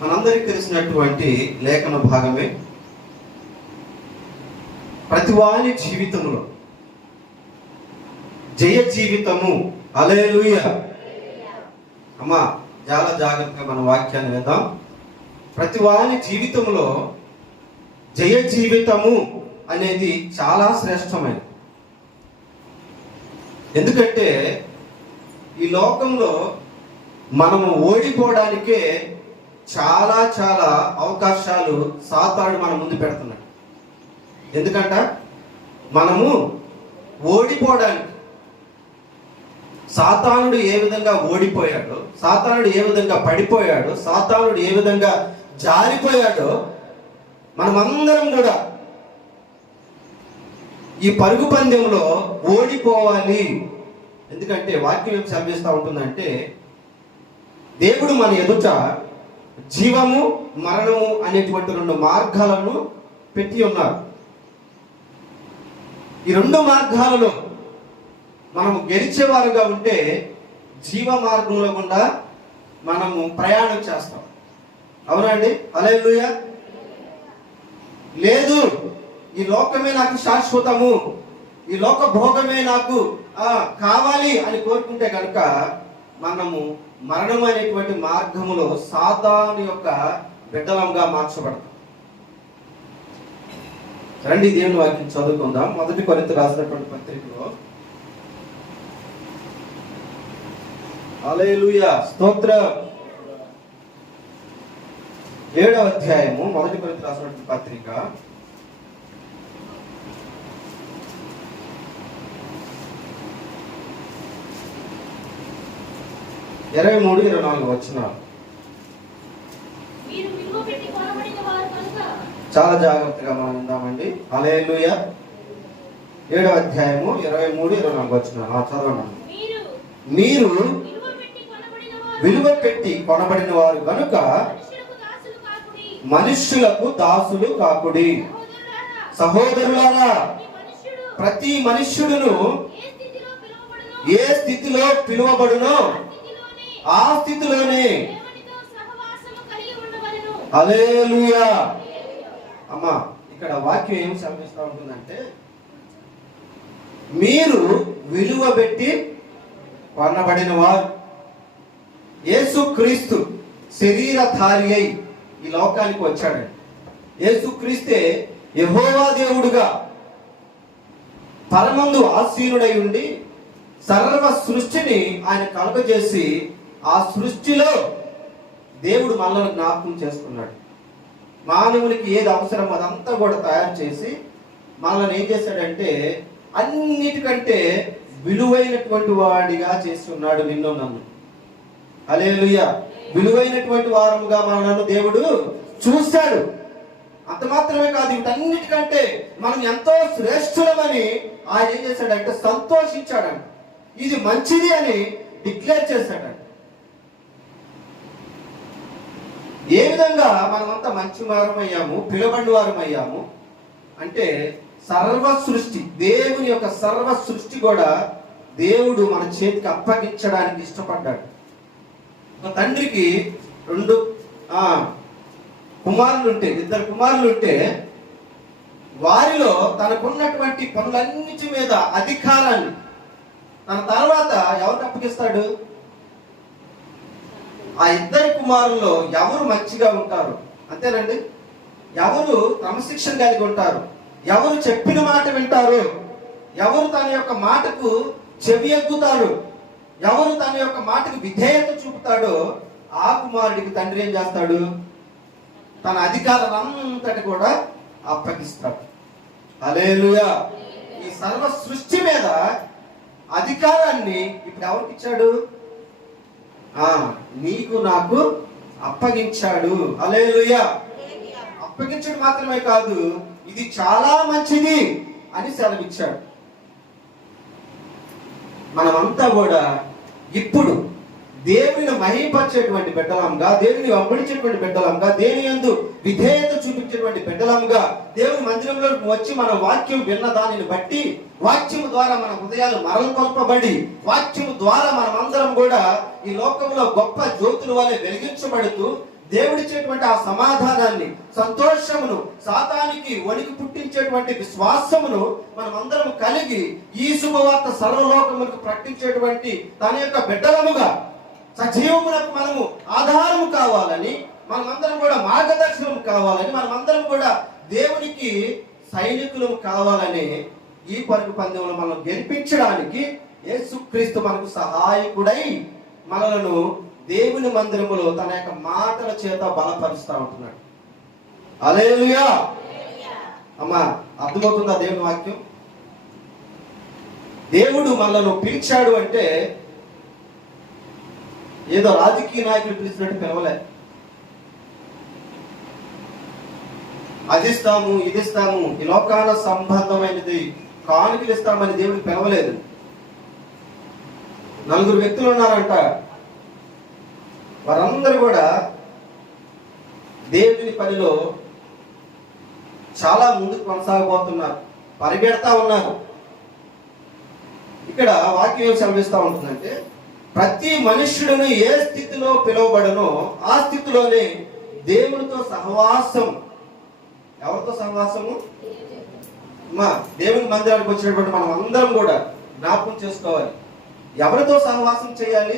మనందరికీ తెలిసినటువంటి లేఖన భాగమే. ప్రతివాని జీవితంలో జయ జీవితము. హల్లెలూయా. అమ్మా చాలా జాగ్రత్తగా మన వాక్యాన్ని విందాం. ప్రతివాని జీవితంలో జయ జీవితము అనేది చాలా శ్రేష్టమైనది. ఎందుకంటే ఈ లోకంలో మనము ఓడిపోవడానికే చాలా చాలా అవకాశాలు సాతానుడు మన ముందు పెడుతున్నాడు. ఎందుకంట మనము ఓడిపోవడానికి సాతానుడు ఏ విధంగా ఓడిపోయాడో, సాతానుడు ఏ విధంగా పడిపోయాడో, సాతానుడు ఏ విధంగా జారిపోయాడో మనమందరం కూడా ఈ పరుగు పందెంలో ఓడిపోవాలి. ఎందుకంటే వాక్యం ఏం సెలవిస్తూ ఉంటుందంటే, దేవుడు మన ఎదుట జీవము మరణము అనేటువంటి 2 మార్గాలను పెట్టి ఉన్నారు. ఈ 2 మార్గాలలో మనము గెలిచేవారుగా ఉంటే జీవ మార్గంలో గుండా మనము ప్రయాణం చేస్తాం. అవునండి? హల్లెలూయా. లేదు, ఈ లోకమే నాకు శాశ్వతము, ఈ లోక భోగమే నాకు కావాలి అని కోరుకుంటే కనుక మనము మరణం అనేటువంటి మార్గములో సాతాను యొక్క బిడ్డలంగా మార్చబడతాం. రండి దేవుని వాక్యం చదువుకుందాం. 1 కొరింథీ రాసినటువంటి పత్రికలో, హల్లెలూయా, స్తోత్రం, 7వ అధ్యాయము 1 కొరింథీ రాసినటువంటి పత్రిక 23-24 వచనాలు. చాలా జాగ్రత్తగా మనం విందామండి. హల్లెలూయా. 7వ అధ్యాయము 23-24 వచనాలు చదవండి. మీరు విలువ పెట్టి కొనబడిన వారు కనుక మనుష్యులకు దాసులు కాకుడి. సహోదరులారా, ప్రతి మనుష్యుడును ఏ స్థితిలో పిలువబడునో ఆ స్థితిలోనే. హల్లెలూయా. అమ్మా ఇక్కడ వాక్యం ఏం సంభవిస్తూ ఉంటుందంటే, మీరు విలువ పెట్టి కొనబడిన వారు. యేసుక్రీస్తు శరీరధారి అయి ఈ లోకానికి వచ్చాడండి. యేసుక్రీస్తే యెహోవా దేవుడుగా పరమందు ఆసీనుడై ఉండి సర్వ సృష్టిని ఆయన కలుగజేసి ఆ సృష్టిలో దేవుడు మనల్ని జ్ఞాపకం చేసుకున్నాడు. మానవునికి ఏది అవసరం అదంతా కూడా తయారు చేసి మనల్ని ఏం చేశాడంటే అన్నిటికంటే విలువైనటువంటి వాడిగా చేస్తున్నాడు నిన్ను నన్ను. హల్లెలూయా. విలువైనటువంటి వారముగా మనల్ని దేవుడు చూశాడు. అంత మాత్రమే కాదు, వీటన్నిటికంటే మనం ఎంతో శ్రేష్ఠులమని ఆయన ఏం చేశాడంటే సంతోషించాడంట. ఇది మంచిది అని డిక్లేర్ చేశాడంట. ఏ విధంగా మనమంతా మంచి వారం అయ్యాము, పిలువబడిన వారం అయ్యాము అంటే, సర్వ సృష్టి, దేవుని యొక్క సర్వ సృష్టి కూడా దేవుడు మన చేతికి అప్పగించడానికి ఇష్టపడ్డాడు. ఒక తండ్రికి 2 కుమారులు ఉంటే, 2 కుమారులు ఉంటే, వారిలో తనకున్నటువంటి పనులన్నిటి మీద అధికారాన్ని తన తర్వాత ఎవరికి అప్పగిస్తాడు? ఆ 2 కుమారుల్లో ఎవరు మంచిగా ఉంటారు, అంతేనండి, ఎవరు క్రమశిక్షణ కలిగి ఉంటారు, ఎవరు చెప్పిన మాట వింటారు, ఎవరు తన యొక్క మాటకు చెవి ఎగ్గుతాడు, ఎవరు తన యొక్క మాటకు విధేయత చూపుతాడో ఆ కుమారుడికి తండ్రి ఏం చేస్తాడు? తన అధికారాలంతటి కూడా అప్పగిస్తాడు. హల్లెలూయా. ఈ సర్వ సృష్టి మీద అధికారాన్ని ఇప్పుడు ఎవరికి ఇచ్చాడు? నీకు నాకు అప్పగించాడు. హల్లెలూయా. అప్పగించడం మాత్రమే కాదు, ఇది చాలా మంచిది అని సెలవిచ్చాడు. మనమంతా కూడా ఇప్పుడు దేవుని మహిమపరిచేటువంటి బిడ్డలంగా, దేవుని వెంబడించేటువంటి బిడ్డలంగా, దేవుని యందు విధేయత చూపించేటువంటి బిడ్డలంగా దేవుని మందిరంలోకి వచ్చి మన వాక్యం విన్న దానిని బట్టి, వాక్యము ద్వారా మన హృదయాలు మరల్కొల్పబడి, వాక్యము ద్వారా మనమందరం కూడా ఈ లోకంలో గొప్ప జ్యోతుల వలె వెలిగించబడుతూ దేవుడిచ్చేటువంటి ఆ సమాధానాన్ని, సంతోషమును, సాతానికి వణికి పుట్టించేటువంటి విశ్వాసమును మనమందరం కలిగి ఈ శుభవార్త సర్వలోకములకు ప్రకటించేటువంటి తన యొక్క బిడ్డలముగా సజీవములకు మనము ఆధారము కావాలని, మనమందరం కూడా మార్గదర్శనం కావాలని, మనమందరం కూడా దేవునికి సైనికులు కావాలని ఈ పరుగు పందెంలో మనం గెలిపించడానికి యేసుక్రీస్తు మనకు సహాయకుడై మనలను దేవుని మందిరములో తన యొక్క మాటల చేత బలపరుస్తూ ఉంటున్నాడు. హల్లెలూయా. అమ్మా, అర్థమవుతుందా దేవుని వాక్యం? దేవుడు మనలను పిలిచాడు అంటే ఏదో రాజకీయ నాయకులు పిలిచినట్టు పిలవలే. అది ఇస్తాము, ఇది ఇస్తాము, ఈ లోకాల సంబంధమైనది కానుకలు ఇస్తామని దేవుడు పిలవలేదు. నలుగురు వ్యక్తులు ఉన్నారంట, వారందరూ కూడా దేవుని పనిలో చాలా ముందుకు కొనసాగబోతున్నారు, పరిగెడతా ఉన్నారు. ఇక్కడ వాక్యం ఏం సెలవిస్తా ఉంటుందంటే, ప్రతి మనుష్యుడును ఏ స్థితిలో పిలువబడనో ఆ స్థితిలోనే దేవునితో సహవాసం. ఎవరితో సహవాసము? మా దేవుని మందిరానికి వచ్చినటువంటి మనం అందరం కూడా జ్ఞాపకం చేసుకోవాలి. ఎవరితో సహవాసం చేయాలి?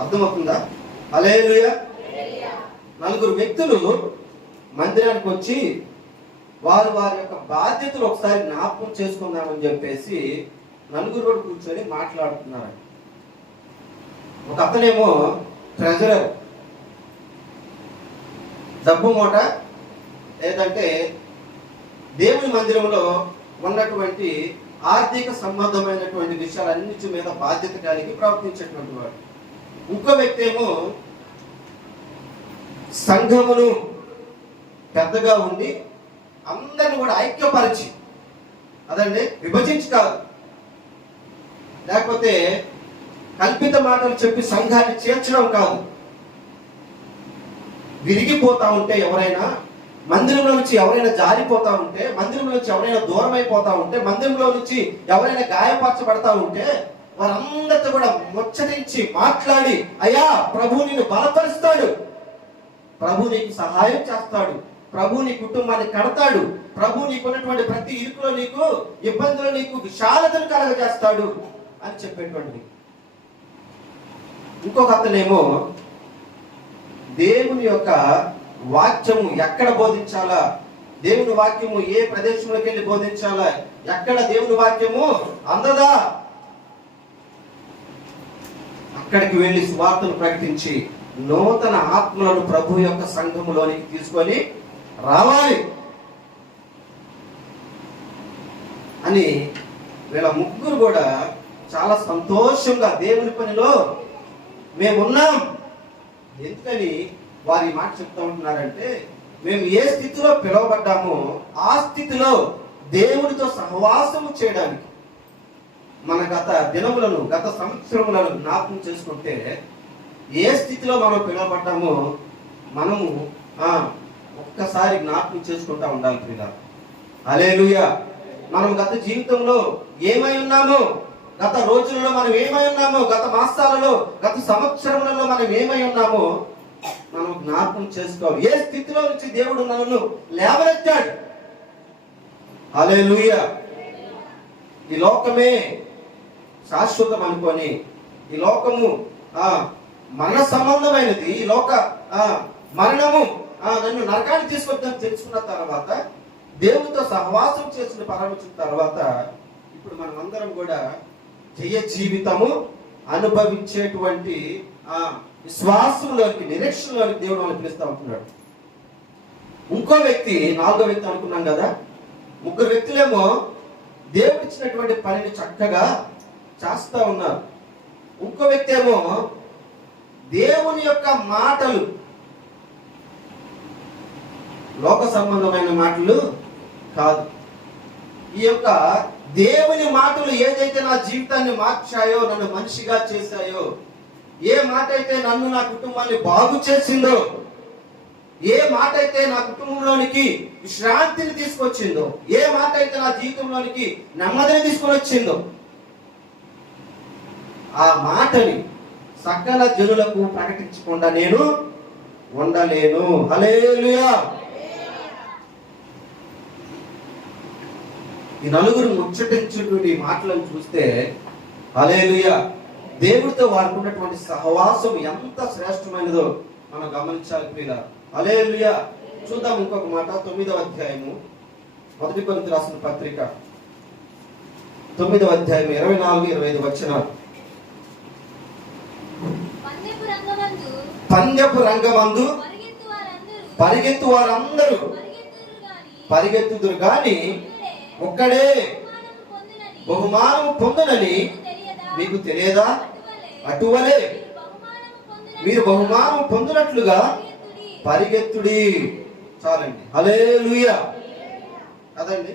అర్థమవుతుందా? హల్లెలూయా. నలుగురు వ్యక్తులు మందిరానికి వచ్చి వారి యొక్క బాధ్యతలు ఒకసారి జ్ఞాపకం చేసుకుందామని చెప్పేసి నలుగురు కూడా కూర్చొని మాట్లాడుతున్నారు. ఒక అతనేమో ట్రెజరర్, డబ్బు మూట, లేదంటే దేవుని మందిరంలో ఉన్నటువంటి ఆర్థిక సంబంధమైనటువంటి విషయాలన్నిటి మీద బాధ్యత కలిగి ప్రవర్తించేటువంటి వాడు. ఇంకో వ్యక్తి ఏమో సంఘమును పెద్దగా ఉండి అందరిని కూడా ఐక్యపరిచి, అదండి విభజించి కాదు, లేకపోతే కల్పిత మాటలు చెప్పి సంఘాన్ని చేర్చడం కాదు. విరిగిపోతా ఉంటే ఎవరైనా, మందిరంలో నుంచి ఎవరైనా జారిపోతా ఉంటే, మందిరంలో నుంచి ఎవరైనా దూరం అయిపోతా ఉంటే, మందిరంలో నుంచి ఎవరైనా గాయపరచబడతా ఉంటే వారందరితో కూడా ముచ్చటించి మాట్లాడి, అయ్యా ప్రభు నిన్ను బలపరుస్తాడు, ప్రభు నీకు సహాయం చేస్తాడు, ప్రభు నీ కుటుంబాన్ని కడతాడు, ప్రభు నీకున్నటువంటి ప్రతి ఇరుకులో నీకు ఇబ్బందులు నీకు విశాలతను కలగజేస్తాడు అని చెప్పేటువంటిది. ఇంకొక అతనేమో దేవుని యొక్క వాక్యము ఎక్కడ బోధించాలా, దేవుని వాక్యము ఏ ప్రదేశంలోకి వెళ్ళి బోధించాలా, ఎక్కడ దేవుని వాక్యము అందదా అక్కడికి వెళ్ళి సువార్తను ప్రకటించి నూతన ఆత్మలను ప్రభు యొక్క సంఘములోనికి తీసుకొని రావాలి అని వీళ్ళ ముగ్గురు కూడా చాలా సంతోషంగా దేవుని పనిలో మేమున్నాం. ఎందుకని వారి మాట చెప్తా ఉంటున్నారంటే, మేము ఏ స్థితిలో పిలువబడ్డామో ఆ స్థితిలో దేవునితో సహవాసము చేయడానికి మన గత దినములను, గత సంవత్సరములను జ్ఞాపకం చేసుకుంటే ఏ స్థితిలో మనం పిలువబడ్డామో మనము ఒక్కసారి జ్ఞాపకం చేసుకుంటా ఉండాలి ప్రియులారా. హల్లెలూయా. మనం గత జీవితంలో ఏమై ఉన్నామో, గత రోజులలో మనం ఏమై ఉన్నామో, గత మాసాలలో, గత సంవత్సరములలో మనం ఏమై ఉన్నామో మనం జ్ఞాపకం చేసుకోవాలి. ఏ స్థితిలో నుంచి దేవుడు నన్ను లేవనెత్తాడు. హల్లెలూయా. ఈ లోకమే శాశ్వతం అనుకొని, ఈ లోకము మరణ సంబంధమైనది, ఈ లోక మరణము నన్ను నరకాన్ని తీసుకొద్దని తెలుసుకున్న తర్వాత, దేవునితో సహవాసం చేసిన పరమించిన తర్వాత, ఇప్పుడు మనం అందరం కూడా జయ జీవితము అనుభవించేటువంటి విశ్వాసంలోకి, నిరీక్షణలోకి దేవుడు మనం పిలుస్తూ ఉంటున్నాడు. ఇంకో వ్యక్తి, నాలుగో వ్యక్తి అనుకున్నాం కదా, ముగ్గురు వ్యక్తులేమో దేవుడు ఇచ్చినటువంటి పనిని చక్కగా చేస్తా ఉన్నారు. ఇంకో వ్యక్తి ఏమో దేవుని యొక్క మాటలు, లోక సంబంధమైన మాటలు కాదు, ఈ యొక్క దేవుని మాటలు ఏదైతే నా జీవితాన్ని మార్చాయో, నన్ను మనిషిగా చేశాయో, ఏ మాట అయితే నన్ను, నా కుటుంబాన్ని బాగు చేసిందో, ఏ మాట అయితే నా కుటుంబంలోనికి విశ్రాంతిని తీసుకొచ్చిందో, ఏ మాట అయితే నా జీవితంలోనికి నెమ్మదిని తీసుకొని వచ్చిందో, ఆ మాటని సకల జనులకు ప్రకటించకుండా నేను ఉండలేను. హల్లెలూయా. ఈ నలుగురు ముచ్చటించుకుని మాటలను చూస్తే హల్లెలూయా, దేవుడితో వారికి ఉన్నటువంటి సహవాసం ఎంత శ్రేష్టమైనదో మనం గమనించాలి ప్రియులారా. హల్లెలూయా. చూద్దాం ఇంకొక మాట, 9వ అధ్యాయము 1 కొరింథీ రాసిన పత్రిక 9వ అధ్యాయం 24-25 వచనాలు. పందెపు రంగమందు పరిగెత్తు వారందరూ పరిగెత్తుదురు గాని ఒక్కడే బహుమానం పొందునని మీకు తెలియదా? అటువలే మీరు బహుమానం పొందినట్లుగా పరిగెత్తుడి. చాలండి. హల్లెలూయా. కదండి,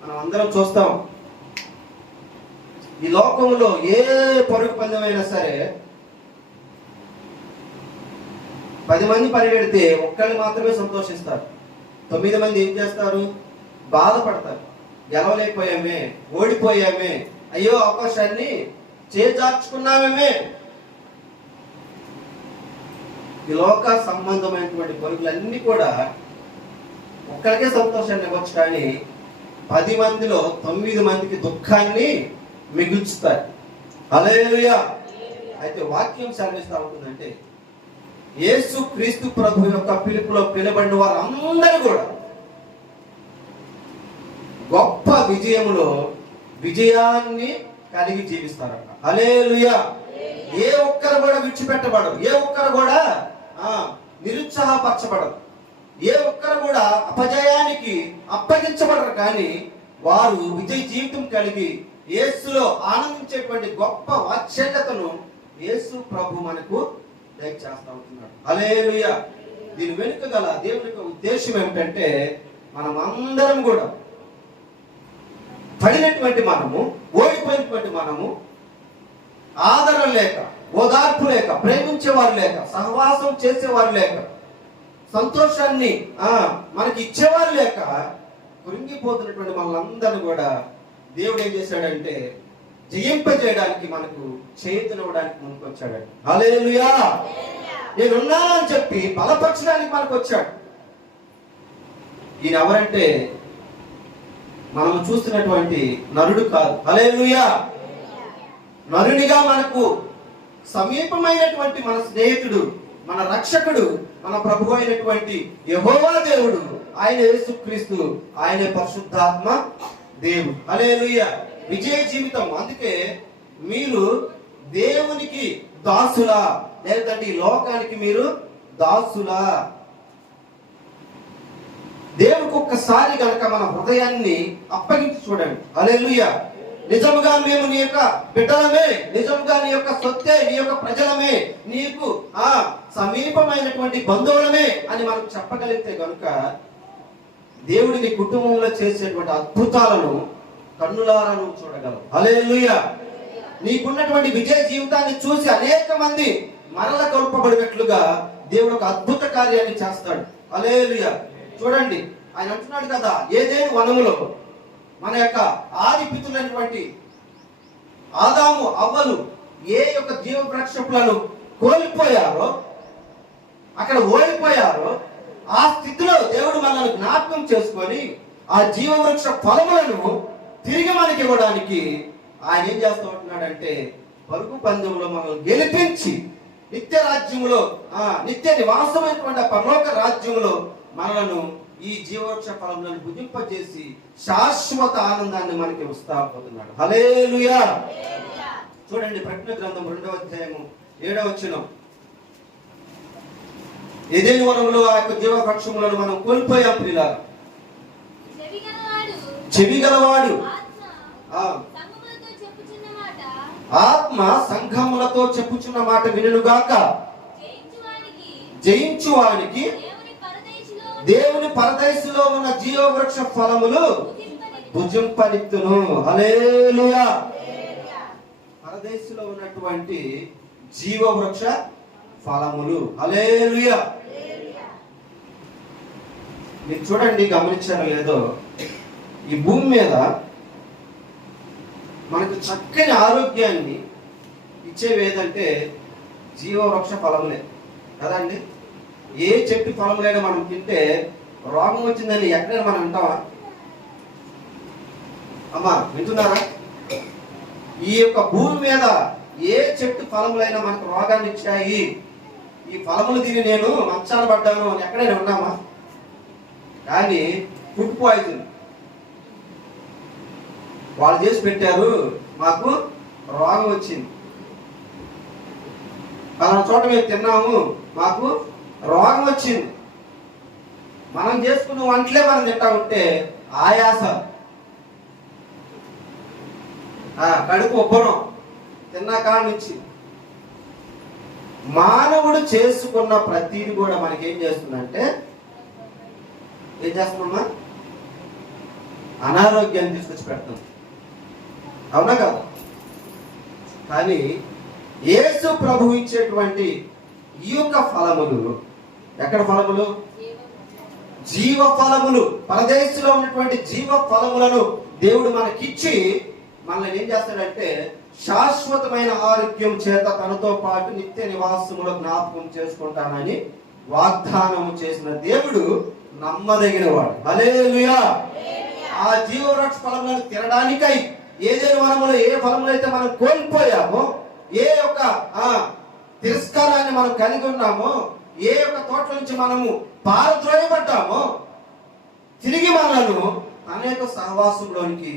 మనం అందరం చూస్తాం ఈ లోకంలో ఏ పరుగు పందెమైనా సరే 10 మంది పరిగెడితే ఒక్కళ్ళు మాత్రమే సంతోషిస్తారు. 9 మంది ఏం చేస్తారు? బాధపడతారు. గెలవలేకపోయామే, ఓడిపోయామే, అయ్యో అవకాశాన్ని చేజార్చుకున్నామే. ఈ లోక సంబంధమైనటువంటి పరుగులన్నీ కూడా ఒక్కరికే సంతోషాన్ని ఇవ్వచ్చు, కానీ 10 మందిలో 9 మందికి దుఃఖాన్ని మిగుల్చుతారు. హల్లెలూయా. అయితే వాక్యం సెలవిస్తా ఉంటుందంటే యేసు క్రీస్తు ప్రభు యొక్క పిలుపులో పిలువబడిన వారు అందరూ కూడా గొప్ప విజయాన్ని కలిగి జీవిస్తారట. హల్లెలూయా. ఏ ఒక్కరు కూడా విడిచిపెట్టబడరు, ఏ ఒక్కరు కూడా నిరుత్సాహపరచబడరు, ఏ ఒక్కరు కూడా అపజయానికి అప్పగించబడరు, కానీ వారు విజయ జీవితం కలిగి యేసులో ఆనందించేటువంటి గొప్ప వాత్సల్యతను యేసు ప్రభు మనకు దయచేస్తా ఉంటున్నాడు. హల్లెలూయా. దీని వెనుక గల దేవుని యొక్క ఉద్దేశం ఏమిటంటే మనం అందరం కూడా పడినటువంటి మనము, ఓడిపోయినటువంటి మనము, ఆదరణ లేక, ఓదార్పు లేక, ప్రేమించేవారు లేక, సహవాసం చేసేవారు లేక, సంతోషాన్ని మనకి ఇచ్చేవారు లేక కృంగిపోతున్నటువంటి మనందరినీ కూడా దేవుడు ఏం చేశాడంటే జయింపజేయడానికి, మనకు చేతునివ్వడానికి ముందుకు వచ్చాడు. హల్లెలూయా. నేనున్నానని చెప్పి బలపరచడానికి మనకు వచ్చాడు. ఈయన ఎవరంటే మనం చూస్తున్నటువంటి నరుడు కాదు. హల్లెలూయా. నరునిగా మనకు సమీపమైనటువంటి మన స్నేహితుడు, మన రక్షకుడు, మన ప్రభు అయినటువంటి యెహోవా దేవుడు, ఆయన యేసుక్రీస్తు, ఆయనే పరిశుద్ధాత్మ దేవుడు. హల్లెలూయా. విజయ జీవితం. అందుకే మీరు దేవునికి దాసులా, లేదంటే ఈ లోకానికి మీరు దాసులా? దేవునికి ఒక్కసారి కనుక మన హృదయాన్ని అప్పగించి చూడండి. హల్లెలూయా. నిజముగా మేము నీ యొక్క బిడ్డలమే, నిజముగా నీ యొక్క సొత్తే, నీ యొక్క ప్రజలమే, నీకు సమీపమైనటువంటి బంధువులమే అని మనం చెప్పగలిగితే కనుక దేవుడి నీ కుటుంబంలో చేసేటువంటి అద్భుతాలను కన్నులారా నువ్వు చూడగలవు. హల్లెలూయా. నీకున్నటువంటి విజయ జీవితాన్ని చూసి అనేక మంది మరల కలుపబడినట్లుగా దేవుడు ఒక అద్భుత కార్యాన్ని చేస్తాడు. హల్లెలూయా. చూడండి, ఆయన అంటున్నాడు కదా, ఏదేను వనములో మన యొక్క ఆది పితరులైనటువంటి ఆదాము అవ్వలు ఏ యొక్క జీవ వృక్షములను కోల్పోయారో, అక్కడ ఓడిపోయారో, ఆ స్థితిలో దేవుడు మనల్ని జ్ఞాపకం చేసుకొని ఆ జీవవృక్ష ఫలములను తిరిగి మనకి ఇవ్వడానికి ఆయన ఏం చేస్తూ ఉంటున్నాడంటే పరుగు పందెంలో మనల్ని గెలిపించి నిత్య రాజ్యములో, నిత్య నివాసమైనటువంటి పరలోక రాజ్యములో మనలను ఈ జీవవృక్ష ఫలములను భుజింపజేసి శాశ్వత ఆనందాన్ని మనకి వస్తాపోతున్నాడు. హల్లెలూయా. చూడండి, ప్రకటన గ్రంథం 2వ అధ్యాయము 7వ వచనం. ఏదైనా వనంలో ఆ యొక్క జీవ వృక్షములను మనం కోల్పోయాం ప్రియులారా. చెవిగలవాడు ఆత్మ సంఘములతో చెప్పుచున్న మాట వినుగాక. జయించువానికి దేవుని పరదేశులో ఉన్న జీవవృక్ష ఫలములు భుజింపనిత్తును. హల్లెలూయా. పరదేశులో ఉన్నటువంటి జీవవృక్ష ఫలములు. హల్లెలూయా. మీరు చూడండి, గమనించారో లేదో, ఈ భూమి మీద మనకు చక్కని ఆరోగ్యాన్ని ఇచ్చేవి ఏదంటే జీవవృక్ష ఫలములే కదండి. ఏ చెట్టు ఫలములైనా మనం తింటే రోగం వచ్చిందని ఎక్కడైనా మనం వింటామా? అమ్మా వింటున్నారా? ఈ యొక్క భూమి మీద ఏ చెట్టు ఫలములైనా మనకు రోగాన్ని ఇచ్చాయి, ఈ ఫలములు తిని నేను మంచాన పడ్డాను అని ఎక్కడైనా ఉన్నామా? కానీ ఫుడ్ పాయిజన్ వాళ్ళు చేసి పెట్టారు, మాకు రోగం వచ్చింది. పలానా చోట మేము తిన్నాము, మాకు రోగం వచ్చింది. మనం చేసుకున్న వంటలే మనం తింటా ఉంటే ఆయాస, కడుపు ఉబ్బరం తిన్నా కాడి నుంచి. మానవుడు చేసుకున్న ప్రతిది కూడా మనకేం చేస్తుందంటే ఏం చేస్తున్నామా? అనారోగ్యాన్ని తీసుకొచ్చి పెడతాం. అవునా కదా? కానీ యేసు ప్రభు ఇచ్చేటువంటి ఈ యొక్క ఫలములు ఎక్కడ ఫలములు? జీవ ఫలములు. పరదేశంలో ఉన్నటువంటి జీవ ఫలములను దేవుడు మనకిచ్చి మనల్ని ఏం చేస్తాడంటే శాశ్వతమైన ఆరోగ్యం చేత తనతో పాటు నిత్య నివాసములో జ్ఞాపకం చేసుకుంటానని వాగ్దానం చేసిన దేవుడు నమ్మదగిన వాడు. హల్లెలూయా. ఆ జీవవృక్ష ఫలములను తినడానికై ఏదైనా వనములో ఏ ఫలములు అయితే మనం కోల్పోయామో, ఏ యొక్క తిరస్కారాన్ని మనం కలిగి ఉన్నామో, ఏ యొక్క తోట నుంచి మనము పారద్రోయబడ్డామో, తిరిగి మనలను తన యొక్క సహవాసంలోనికి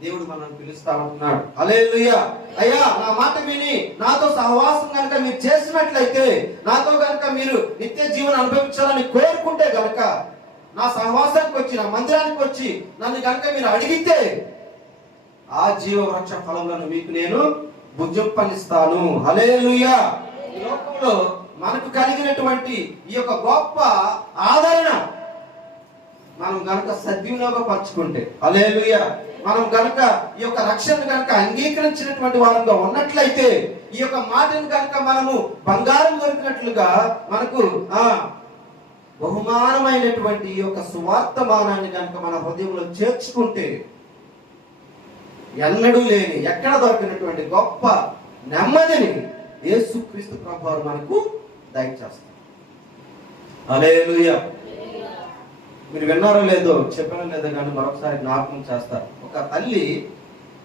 దేవుడు మనల్ని పిలుస్తా ఉంటున్నాడు. హల్లెలూయా. అయ్యా నా మాట విని నాతో సహవాసం కనుక మీరు చేసినట్లయితే, నాతో కనుక మీరు నిత్య జీవనం అనుభవించాలని కోరుకుంటే గనక, నా సహవాసానికి వచ్చి నా మందిరానికి వచ్చి నన్ను కనుక మీరు అడిగితే ఆ జీవవృక్ష ఫలములను మీకు నేను భుజింపనిస్తాను. హల్లెలూయా. ఈ లోకంలో మనకు కలిగినటువంటి ఈ యొక్క గొప్ప ఆదరణ మనం గనక సద్వినియోగపరచుకుంటే, హల్లెలూయా, మనం గనక ఈ యొక్క రక్షణ గనక అంగీకరించినటువంటి వారంగా ఉన్నట్లయితే, ఈ యొక్క మాటను గనక మనము బంగారం దొరికినట్లుగా మనకు బహుమానమైనటువంటి ఈ యొక్క సువార్తమానాన్ని గనక మన హృదయంలో చేర్చుకుంటే, ఎన్నడూ లేని ఎక్కడ దొరికినటువంటి గొప్ప నెమ్మదిని యేసుక్రీస్తు ప్రభువారు మనకు దయచేస్తారు. హల్లెలూయా. మీరు విన్నారో లేదో, చెప్పారో లేదో కానీ మరొకసారి జ్ఞాపకం చేస్తారు. ఒక తల్లి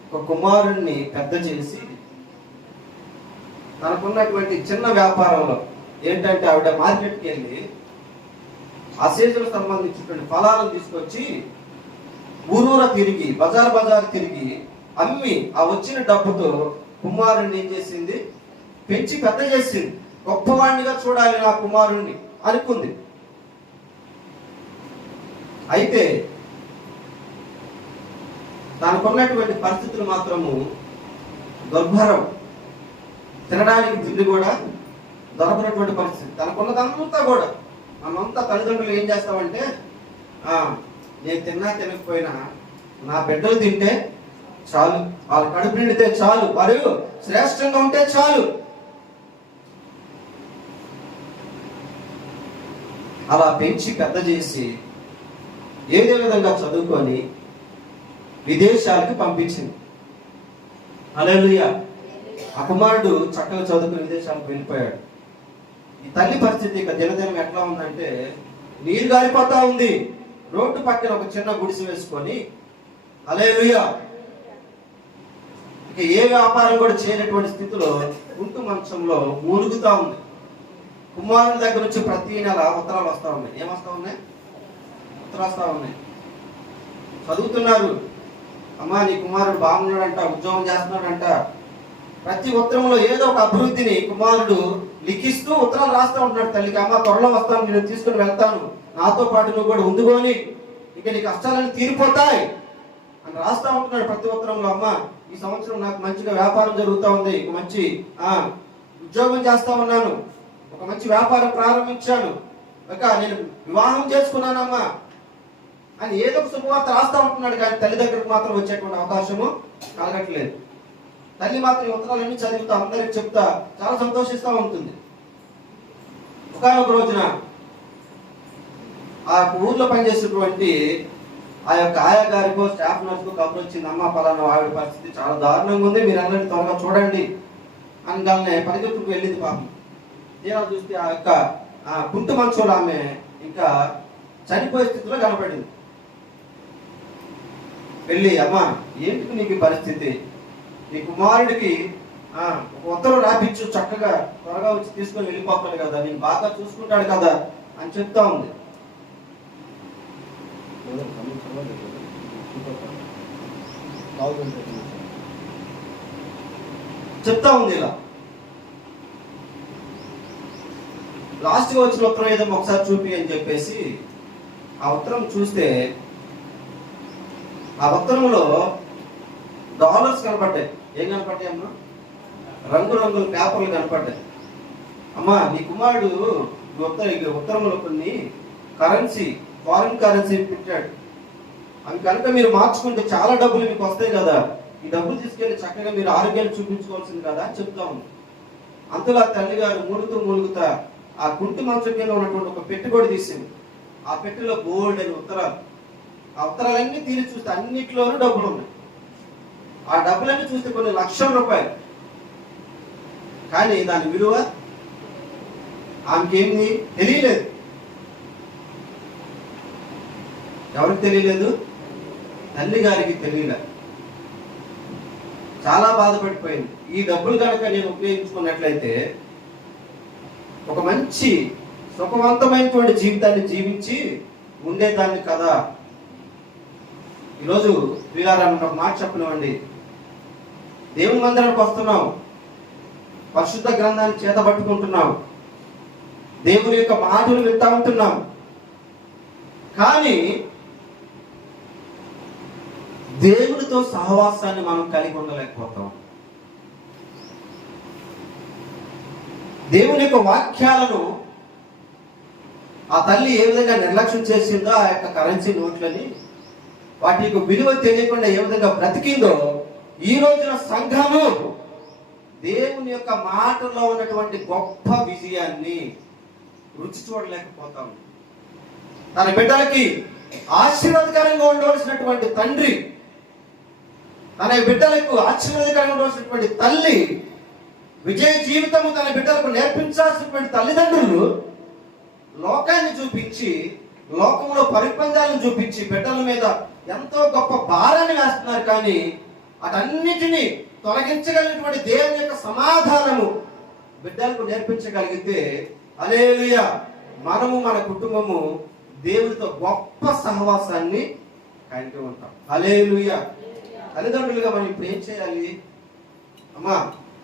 ఒక కుమారుణ్ణి పెద్ద చేసి తనకున్నటువంటి చిన్న వ్యాపారంలో ఏంటంటే ఆవిడ మార్కెట్కి వెళ్ళి ఆ సీజన్కు సంబంధించినటువంటి ఫలాలను తీసుకొచ్చి ఊరూర తిరిగి బజార్ తిరిగి అమ్మి ఆ వచ్చిన డబ్బుతో కుమారుణ్ణి ఏం చేసింది? పెంచి పెద్ద చేసింది. గొప్పవాణ్ణిగా చూడాలి నా కుమారుణ్ణి అనుకుంది. అయితే తనకున్నటువంటి పరిస్థితులు మాత్రము దుర్భరం, తినడానికి తిండి కూడా దొరకనటువంటి పరిస్థితి. తనకున్నదంతా కూడా మనమంతా తల్లిదండ్రులు ఏం చేస్తామంటే, నేను తిన్నా తినకపోయినా నా బిడ్డలు తింటే చాలు, వాళ్ళ కడుపు నిండితే చాలు, వారు శ్రేష్టంగా ఉంటే చాలు. అలా పెంచి పెద్ద చేసి ఏదే విధంగా చదువుకొని విదేశాలకు పంపించింది. హల్లెలూయా. ఆ కుమారుడు చక్కగా చదువుకుని విదేశాలకు వెళ్ళిపోయాడు. ఈ తల్లి పరిస్థితి ఇక దినదినం ఎట్లా ఉందంటే, నీరు గారిపోతా ఉంది. రోడ్డు పక్కన ఒక చిన్న గుడిసె వేసుకొని, హల్లెలూయా, ఇక ఏ వ్యాపారం కూడా చేయనటువంటి స్థితిలో ఉంటూ మంచంలో మూలుగుతా ఉంది. కుమారుని దగ్గర నుంచి ప్రతి నెల ఉత్తరాలు వస్తా ఉన్నాయి. ఏమొస్తా ఉన్నాయి? ఉత్తరాలు వస్తా ఉన్నాయి. చదువుతున్నారు, అమ్మా నీ కుమారుడు బాగున్నాడంట, ఉద్యోగం చేస్తున్నాడంట. ప్రతి ఉత్తరంలో ఏదో ఒక అభివృద్ధిని కుమారుడు లిఖిస్తూ ఉత్తరాలు రాస్తూ ఉంటున్నాడు తల్లికి. అమ్మ త్వరలో వస్తాను, నేను తీసుకుని వెళ్తాను, నాతో పాటు నువ్వు కూడా ఉందుకొని, ఇక నీ కష్టాలన్నీ తీరిపోతాయి అని రాస్తా ఉంటున్నాడు ప్రతి ఉత్తరంలో. అమ్మ ఈ సంవత్సరం నాకు మంచిగా వ్యాపారం జరుగుతూ ఉంది, ఒక మంచి ఉద్యోగం చేస్తా ఉన్నాను, ఒక మంచి వ్యాపారం ప్రారంభించాను, ఇక నేను వివాహం చేసుకున్నానమ్మా అని ఏదో ఒక శుభవార్త రాస్తా ఉంటున్నాడు. కానీ తల్లి దగ్గరకు మాత్రం వచ్చేటువంటి అవకాశము కలగట్లేదు. తల్లి మాత్రం ఈ ఉత్తరాలన్నీ చదువుతా అందరికి చెప్తా చాలా సంతోషిస్తూ ఉంటుంది. ఒకనొక రోజున ఆ ఊర్లో పనిచేసేటువంటి ఆ యొక్క ఆయా గారికో స్టాఫ్ నర్స్కో కబురు వచ్చింది, అమ్మ పలానా ఆవిడ పరిస్థితి చాలా దారుణంగా ఉంది, మీరు అందరినీ త్వరగా చూడండి అనగానే పరిగెత్తుకు వెళ్ళింది పాపం. తీరా చూస్తే ఆ యొక్క కుంటు మంచంలో ఆమె ఇంకా చనిపోయే స్థితిలో కనపడింది. వెళ్ళి, అమ్మా ఏంటి నీకు పరిస్థితి, నీ కుమారుడికి ఒక ఉత్తరం రాపించు, చక్కగా త్వరగా వచ్చి తీసుకొని వెళ్ళిపోతాడు కదా, నేను బాగా చూసుకుంటాడు కదా అని చెప్తా ఉంది. చెప్తా ఉంది ఇలా. లాస్ట్గా వచ్చిన ఉత్తరం ఏదో ఒకసారి చూపి అని చెప్పేసి ఆ ఉత్తరం చూస్తే ఆ ఉత్తరంలో డాలర్స్ కనపడ్డాయి. ఏం కనపడ్డాయి అమ్మా? రంగురంగుల పేపర్లు కనపడ్డాయి. అమ్మా నీ కుమారుడు ఉత్తరంలో కొన్ని కరెన్సీ, ఫారిన్ కరెన్సీ పెట్టాడు, అవి కనుక మీరు మార్చుకుంటే చాలా డబ్బులు మీకు వస్తాయి కదా, ఈ డబ్బులు తీసుకెళ్లి చక్కగా మీరు ఆరోగ్యాన్ని చూపించుకోవాల్సింది కదా అని చెప్తా ఉంది. అంతలో తల్లి గారు మూలుగుతా ఆ కుంటి మంచం కింద ఉన్నటువంటి ఒక పెట్టుబడి తీసింది. ఆ పెట్టెలో గోల్డ్ అని ఉత్తరాలు, ఆ ఉత్తరాలన్నీ తీరి చూస్తే అన్నిట్లోనూ డబ్బులు ఉన్నాయి. ఆ డబ్బులన్నీ చూస్తే కొన్ని లక్షల రూపాయలు. కానీ దాని విలువ ఆమెకేమి తెలియలేదు. ఎవరికి తెలియలేదు? తల్లి గారికి తెలియలేదు. చాలా బాధపడిపోయింది. ఈ డబ్బులు కనుక నేను ఉపయోగించుకున్నట్లయితే ఒక మంచి సుఖవంతమైనటువంటి జీవితాన్ని జీవించి ఉండేదాన్ని కదా. ఈరోజు వీళ్ళారా ఒక మాట చెప్పనివ్వండి. దేవుని మందిరానికి వస్తున్నాం, పరిశుద్ధ గ్రంథాన్ని చేతబట్టుకుంటున్నాం, దేవుని యొక్క మాటలు వింటా ఉంటున్నాం. కానీ దేవునితో సహవాసాన్ని మనం కలిగి ఉండలేకపోతాం. దేవుని యొక్క వాక్యాలను ఆ తల్లి ఏ విధంగా నిర్లక్ష్యం చేసిందో, ఆ యొక్క కరెన్సీ నోట్లని వాటి యొక్క విలువ తెలియకుండా ఏ విధంగా బ్రతికిందో, ఈ రోజున సంఘము దేవుని యొక్క మాటల్లో ఉన్నటువంటి గొప్ప విజయాన్ని రుచి చూడలేకపోతాం. తన బిడ్డలకి ఆశీర్వాదకరంగా ఉండవలసినటువంటి తండ్రి, తన బిడ్డలకు ఆశీర్వాదకరంగా ఉండవలసినటువంటి తల్లి, విజయ జీవితము తన బిడ్డలకు నేర్పించాల్సినటువంటి తల్లిదండ్రులు లోకాన్ని చూపించి, లోకంలో పరిపందాలను చూపించి బిడ్డల మీద ఎంతో గొప్ప భారాన్ని వేస్తున్నారు. కానీ అటన్నిటినీ తొలగించగలిగినటువంటి దేవుని యొక్క సమాధానము బిడ్డలకు నేర్పించగలిగితే హల్లెలూయా, మనము మన కుటుంబము దేవునితో గొప్ప సహవాసాన్ని కలిగి ఉంటాం. హల్లెలూయా. తల్లిదండ్రులుగా మనం ఇప్పుడు ఏం చేయాలి? అమ్మా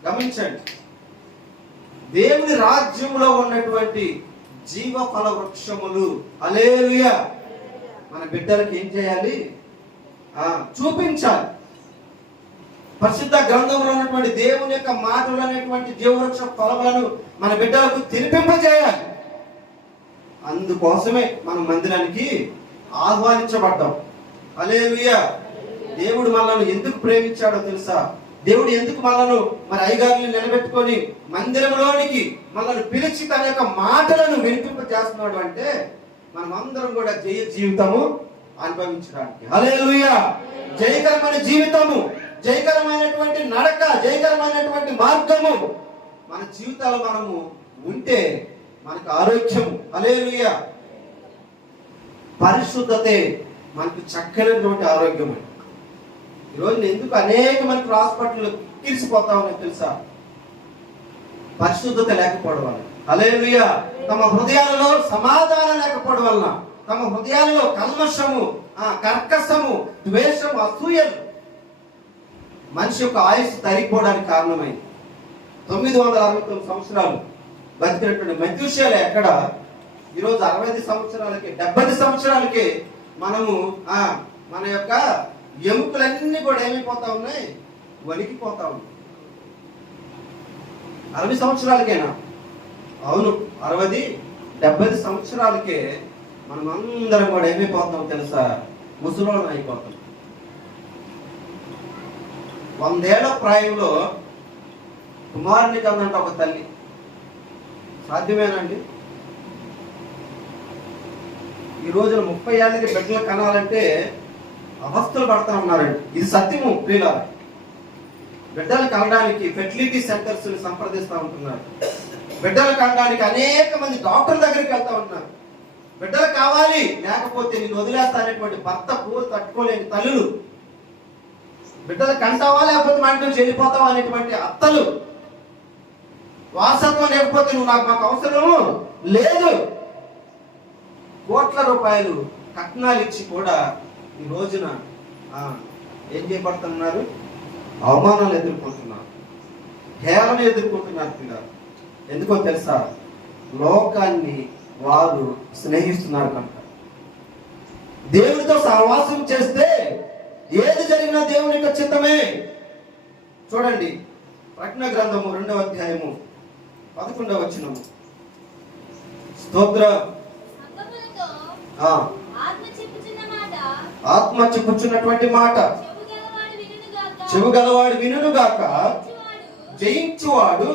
గమనించండి, దేవుని రాజ్యంలో ఉన్నటువంటి జీవ ఫల వృక్షములు హల్లెలూయా మన బిడ్డలకు ఏం చేయాలి? చూపించాలి. పరిశుద్ధ గ్రంథంలో ఉన్నటువంటి దేవుని యొక్క మాటలు అనేటువంటి జీవవృక్ష ఫలములను మన బిడ్డలకు తినిపింపజేయాలి. అందుకోసమే మనం మందిరానికి ఆహ్వానించబడ్డాం. హల్లెలూయా. దేవుడు మనల్ని ఎందుకు ప్రేమించాడో తెలుసా? దేవుడు ఎందుకు మనల్ని మరి అయ్యగారిని నిలబెట్టుకొని మందిరంలోనికి మనల్ని పిలిచి తన యొక్క మాటలను వినిపింపజేస్తున్నాడు అంటే మనం అందరం కూడా జయ జీవితము అనుభవించడానికి. హల్లెలూయా. జయకరమైన జీవితము, జయకరమైనటువంటి నడక, జయకరమైనటువంటి మార్గము మన జీవితాలు మనము ఉంటే మనకు ఆరోగ్యము, హల్లెలూయా, పరిశుద్ధతే మనకు చక్కనటువంటి ఆరోగ్యం. ఈరోజు ఎందుకు అనేక మంది హాస్పిటల్ కిరిసిపోతా ఉన్నాయి తెలుసా? పరిశుద్ధత లేకపోవడం వల్ల. హల్లెలూయా. తమ హృదయాలలో సమాధానం లేకపోవడం వలన, తమ హృదయాలలో కల్మషము, కర్కశము, ద్వేషము, అసూయలు మనిషి యొక్క ఆయుస్సు తరిగిపోవడానికి కారణమైంది. 969 సంవత్సరాలు బతికినటువంటి మెతూషెల ఎక్కడ ఈరోజు 60 సంవత్సరాలకి 70 సంవత్సరాలకి మనము మన యొక్క ఎముకలన్నీ కూడా ఏమైపోతా ఉన్నాయి? వణికిపోతా ఉన్నాయి. 60 సంవత్సరాలకేనా? అవును, 60-70 సంవత్సరాలకే మనం అందరం కూడా ఏమైపోతాం తెలుసా? ముసలోళ్ళం అయిపోతాం. 100 ఏళ్ల ప్రాయంలో కుమారుని కన్నంట ఒక తల్లి. సాధ్యమేనండి? ఈ రోజున 30 ఏళ్ళకి బిడ్డలు కనాలంటే అవస్థలు పడతా ఉన్నారండి. ఇది సత్యము ప్రియులారా. బిడ్డలు కనడానికి ఫెర్టిలిటీ సెంటర్స్ సంప్రదిస్తూ ఉంటున్నారు. బిడ్డలు కనడానికి అనేక మంది డాక్టర్ దగ్గరికి వెళ్తా ఉంటున్నారు. బిడ్డలు కావాలి, లేకపోతే నేను వదిలేస్తా అనేటువంటి భర్త పూరు తట్టుకోలేని తల్లులు, బిడ్డలు కంటావా లేకపోతే మా ఇంటి నుంచి వెళ్ళిపోతావా అనేటువంటి అత్తలు, వారసత్వం లేకపోతే నువ్వు మాకు అవసరం లేదు, కోట్ల రూపాయలు కట్నాలు ఇచ్చి కూడా ఈ రోజున ఏం చేయబడుతున్నారు? అవమానాలు ఎదుర్కొంటున్నారు, హేళన ఎదుర్కొంటున్నారు పిల్లలు. ఎందుకో తెలుసా? లోకాన్ని వారు స్నేహిస్తున్నారు కనుక. దేవునితో సహవాసం చేస్తే ఏది జరిగినా దేవుని యొక్క చిత్తమే. చూడండి, ప్రకటన గ్రంథము 2వ అధ్యాయము 11వ వచనము. స్తోత్రం. ఆత్మ చెప్పుచున్నటువంటి మాట చెవు గలవాడు వినును గాక, జయించువాడు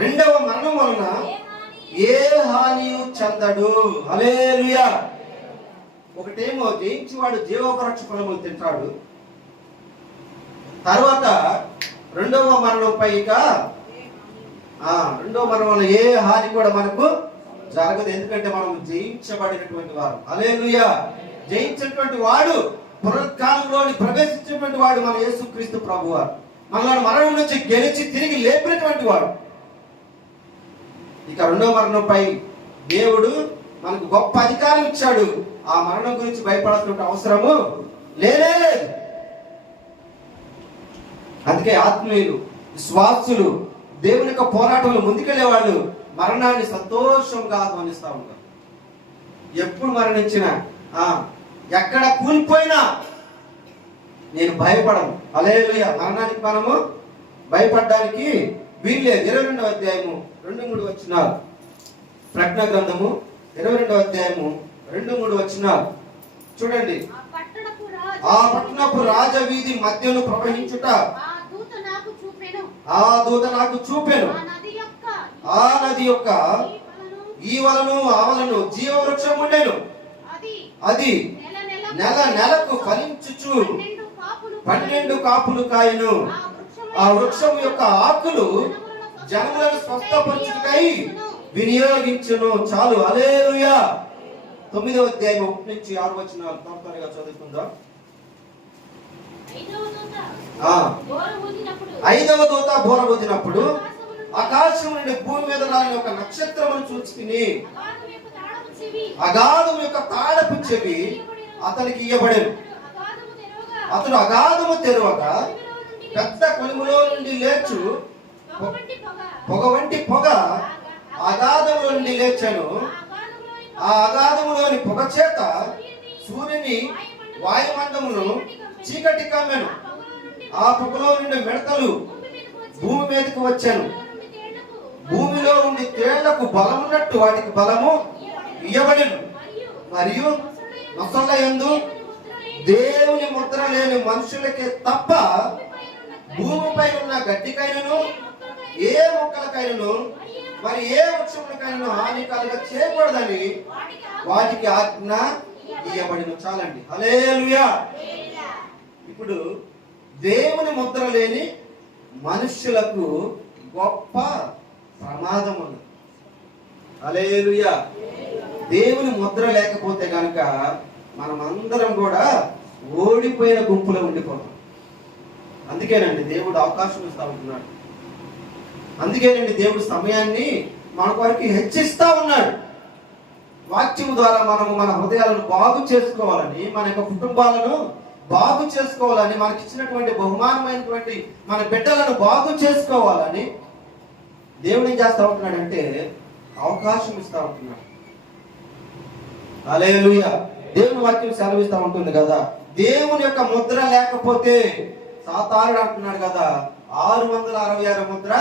రెండవ మరణం వలన ఏ హానియు చెందడు. హల్లెలూయా. ఒకటేమో జయించువాడు జీవోపరక్ష ఫలములు తింటాడు, తర్వాత రెండవ మరణం పైగా రెండవ మరణం వలన ఏ హాని కూడా మనకు జరగదు. ఎందుకంటే మనం జయించబడినటువంటి వారు. హల్లెలూయా. జయించినటువంటి వాడు, పునరుత్థానంలోని ప్రవేశించినటువంటి వాడు మన యేసుక్రీస్తు ప్రభువారు. మనల్ని మరణం నుంచి గెలిచి తిరిగి లేపినటువంటి వాడు. ఇక రెండవ మరణంపై దేవుడు మనకు గొప్ప అధికారం ఇచ్చాడు. ఆ మరణం గురించి భయపడాల్సిన అవసరము లేనే లేదు. అందుకే ఆత్మీయులు, విశ్వాసులు, దేవుని యొక్క పోరాటంలో ముందుకెళ్లే వాళ్ళు మరణాన్ని సంతోషంగా ఆహ్వానిస్తూ ఉంటారు. ఎప్పుడు మరణించినా, ఎక్కడ కూలిపోయినా నేను భయపడను. హల్లెలూయా. మరణానికి మనము భయపడడానికి వీల్లేదు. 22వ అధ్యాయము 2-3 వచనాలు. ప్రకటన గ్రంథము 22వ అధ్యాయము 2-3 వచనాలు చూడండి. ఆ పట్టణపు రాజవీధి మధ్యను ప్రవహించుట ఆ దూత నాకు చూపెను. ఆ నది యొక్క ఈ వలను ఆవలను జీవవృక్షం ఉండెను. అది నెల నెలకు ఫలించుచు 12 కాపులు కాయను. ఆ వృక్షం యొక్క ఆకులు జనములను స్వస్థపరచుటకై వినియోగించును. చాలు. హల్లెలూయా. 9వ అధ్యాయం 1-6 వచనాలు త్వరగా చదువుకుందాం. 5వ దూత బోర ఊదినప్పుడు ఆకాశం నుండి భూమి మీద రాలిన ఒక నక్షత్రమును చూచుకుని అగాధము యొక్క తాళపు చెవి అతనికి ఇయ్యబడెను. అతడు అగాధము తెరవగా పెద్ద కొలుములో నుండి లేచు పొగ వంటి పొగ అగాధములో నుండి లేచెను. ఆ అగాధములోని పొగ చేత సూర్యుని వాయుమండమును చీకటి కమ్మెను. ఆ పొగలో నుండి మిడతలు భూమి మీదకి వచ్చాను. భూమిలో ఉండి తేళ్లకు బలమున్నట్టు వాటికి బలము ఇయ్యబడెను. మరియు నొసళ్ళ యందు దేవుని ముద్ర లేని మనుషులకే తప్ప భూమిపై ఉన్న గడ్డికైనను ఏ మొక్కలకైనను మరి ఏ వృక్షములకైనా హాని కలుగ చేయకూడదని వాటికి ఆజ్ఞ ఇయ్యబడిన. చాలండి. హల్లెలూయా. ఇప్పుడు దేవుని ముద్ర లేని మనుష్యులకు గొప్ప ప్రమాదం ఉంది. హల్లెలూయా. దేవుని ముద్ర లేకపోతే కనుక మనం అందరం కూడా ఓడిపోయిన గుంపులో ఉండిపోతాం. అందుకేనండి దేవుడు అవకాశం ఇస్తా ఉంటున్నాడు. అందుకేనండి దేవుడు సమయాన్ని మన కొరకు హెచ్చిస్తా ఉన్నాడు. వాక్యం ద్వారా మనము మన హృదయాలను బాగు చేసుకోవాలని, మన యొక్క కుటుంబాలను బాగు చేసుకోవాలని, మనకి ఇచ్చినటువంటి బహుమానమైనటువంటి మన బిడ్డలను బాగు చేసుకోవాలని దేవుడు ఏం చేస్తా ఉంటున్నాడంటే అవకాశం ఇస్తా ఉంటున్నాడు. హల్లెలూయా. దేవుని వాక్యం సెలవిస్తా ఉంటుంది కదా, దేవుని యొక్క ముద్ర లేకపోతే సాతానుడు అంటున్నాడు కదా, 666 ముద్ర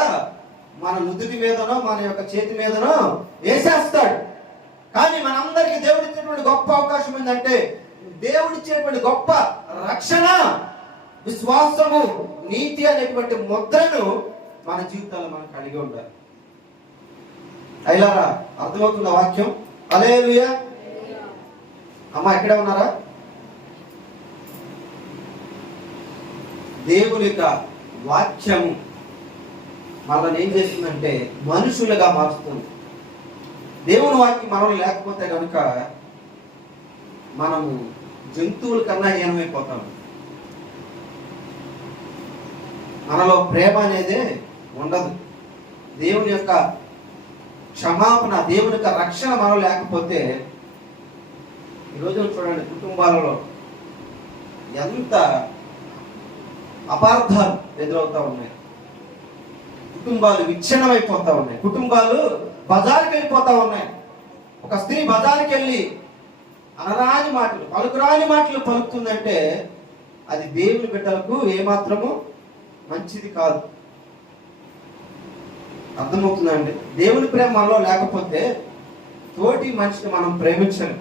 మన నుదుటి మీదనో మన యొక్క చేతి మీదనో వేసేస్తాడు. కానీ మనందరికీ దేవుడు ఇచ్చినటువంటి గొప్ప అవకాశం ఏంటంటే, దేవుడు ఇచ్చినటువంటి గొప్ప రక్షణ, విశ్వాసము, నీతి అనేటువంటి ముద్రను మన జీవితాల్లో మనం కలిగి ఉండాలి. అయిలారా, అర్థమవుతున్న వాక్యం? హల్లెలూయా. అమ్మా ఎక్కడే ఉన్నారా? దేవుని యొక్క వాక్యము మనల్ని ఏం చేస్తుందంటే మనుషులుగా మారుస్తుంది. దేవుని వాక్యం మనలో లేకపోతే కనుక మనము జంతువుల కన్నా హీనమైపోతాము. మనలో ప్రేమ అనేదే ఉండదు. దేవుని యొక్క క్షమాపణ, దేవుని యొక్క రక్షణ మనలో లేకపోతే ఈరోజు చూడండి, కుటుంబాలలో ఎంత అపార్థాలు ఎదురవుతా ఉన్నాయి. కుటుంబాలు విచ్ఛిన్నమైపోతా ఉన్నాయి. కుటుంబాలు బజారుకి వెళ్ళిపోతా ఉన్నాయి. ఒక స్త్రీ బజారుకి వెళ్ళి అనరాని మాటలు, పలుకురాని మాటలు పలుకుతుందంటే అది దేవుని బిడ్డలకు ఏమాత్రము మంచిది కాదు. అర్థమవుతుందండి? దేవుని ప్రేమ మనలో లేకపోతే తోటి మనిషిని మనం ప్రేమించలేం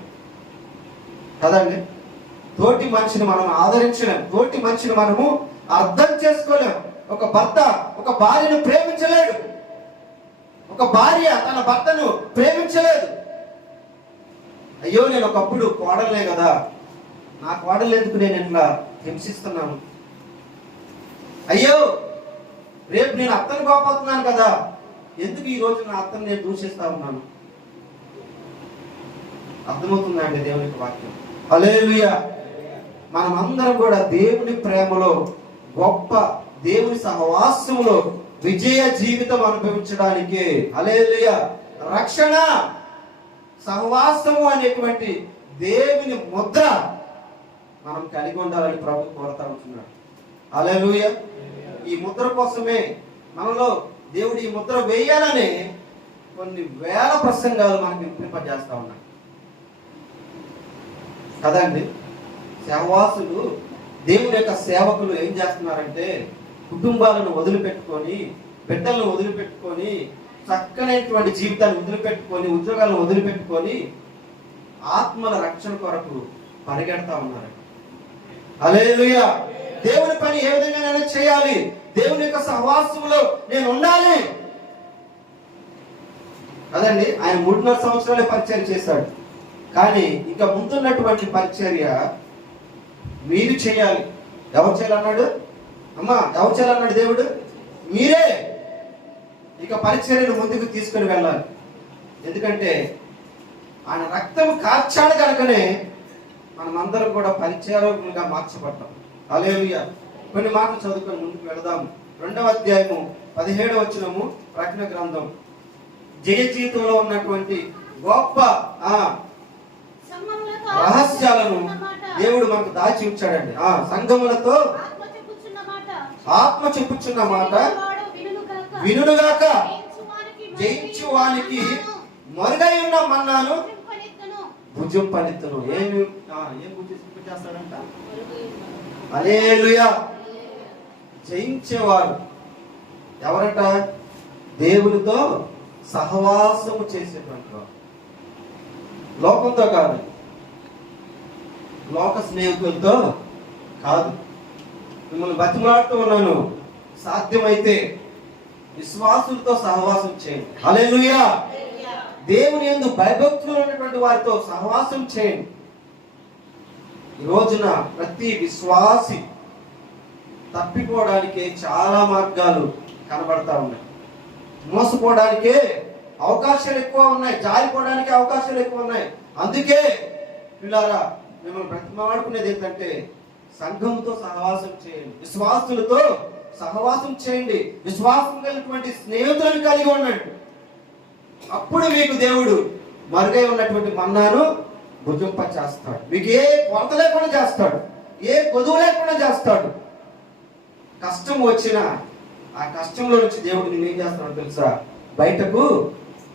కదండి. తోటి మనిషిని మనం ఆదరించలేం. తోటి మనిషిని మనము అర్థం చేసుకోలేం. ఒక భర్త ఒక భార్యను ప్రేమించలేడు. ఒక భార్య తన భర్తను ప్రేమించలేదు. అయ్యో, నేను ఒకప్పుడు కోడలే కదా, నా కోడలు ఎందుకు నేను ఇట్లా హింసిస్తున్నాను? అయ్యో, రేపు నేను అత్తను కోపడుతున్నాను కదా, ఎందుకు ఈ రోజు నా అత్తను నేను దూషిస్తా ఉన్నాను? అర్థమవుతుందండి దేవుని యొక్క వాక్యం? హల్లెలూయా. మనమందరం కూడా దేవుని ప్రేమలో, గొప్ప దేవుని సహవాసములో విజయ జీవితం అనుభవించడానికి, హల్లెలూయా, రక్షణ సహవాసము అనేటువంటి దేవుని ముద్ర మనం కలిగి ఉండాలని ప్రభు కోరుతా ఉంటున్నాడు. హల్లెలూయా. ఈ ముద్ర కోసమే మనలో దేవుడు ఈ ముద్ర వేయాలని కొన్ని వేల ప్రసంగాలు మనకు వినిపింపజేస్తా ఉన్నాయి కదండి. సేవవాసులు, దేవుని యొక్క సేవకులు ఏం చేస్తున్నారంటే కుటుంబాలను వదిలిపెట్టుకొని, బిడ్డలను వదిలిపెట్టుకొని, చక్కనైనటువంటి జీవితాన్ని వదిలిపెట్టుకొని, ఉద్యోగాలను వదిలిపెట్టుకొని ఆత్మల రక్షణ కొరకు పరిగెడతా ఉన్నారు. హల్లెలూయా. దేవుని పని ఏ విధంగా నేను చేయాలి, దేవుని యొక్క సహవాసంలో నేను ఉండాలి కదండి. ఆయన 3.5 సంవత్సరాలే పరిచర్య చేశాడు. కానీ ఇంకా ముందున్నటువంటి పరిచర్య మీరు చేయాలి. ఎవరు చేయాలన్నాడు? అమ్మా, ఎవరు చేయాలన్నాడు దేవుడు? మీరే ఇక పరిచర్యను ముందుకు తీసుకుని వెళ్ళాలి. ఎందుకంటే ఆయన రక్తం కార్చాడు కనుకనే మనమందరం కూడా పరిచయాలుగా మార్చబడ్డాం. హల్లెలూయా. కొన్ని మాటలు చదువుకొని ముందుకు వెళదాము. 2వ అధ్యాయము 17వ వచనము, ప్రకటన గ్రంథం. జయ జీవితంలో ఉన్నటువంటి గొప్ప రహస్యాలను దేవుడు మనకు దాచి ఉంచాడండి. సంఘములతో ఆత్మ చెప్పుచున్న మాట వినుగాక, జయించు వానికి మరుగై ఉన్న మన్నాను భుజం పనిత్తును. ఏం భుజం చేస్తాడంట? హల్లెలూయా. జయించేవారు ఎవరంట? దేవునితో సహవాసము చేసేటువంటి వారు. లోకంతో కాదు, లోక స్నేహితులతో కాదు. మిమ్మల్ని బతిమాడుతూ ఉన్నాను, సాధ్యమైతే విశ్వాసులతో సహవాసం చేయండి. హల్లెలూయా. దేవుని యందు భయభక్తులు ఉన్నటువంటి వారితో సహవాసం చేయండి. ఈ రోజున ప్రతి విశ్వాసి తప్పిపోవడానికి చాలా మార్గాలు కనబడతా ఉన్నాయి. మోసపోవడానికే అవకాశాలు ఎక్కువ ఉన్నాయి, జారిపోవడానికి అవకాశాలు ఎక్కువ ఉన్నాయి. అందుకే పిల్లారా, మిమ్మల్ని బ్రతిమాడుకునేది ఏంటంటే సంఘంతో సహవాసం చేయండి, విశ్వాసులతో సహవాసం చేయండి, విశ్వాసం కలిగినటువంటి స్నేహితులను కలిగి ఉండండి. అప్పుడు మీకు దేవుడు మరుగై ఉన్నటువంటి మన్నాను భుజింప చేస్తాడు. మీకు ఏ కొరత లేకుండా చేస్తాడు, ఏ కొదువు లేకుండా చేస్తాడు. కష్టం వచ్చినా ఆ కష్టంలో నుంచి దేవుడు నేను ఏం చేస్తాడో తెలుసా? బయటకు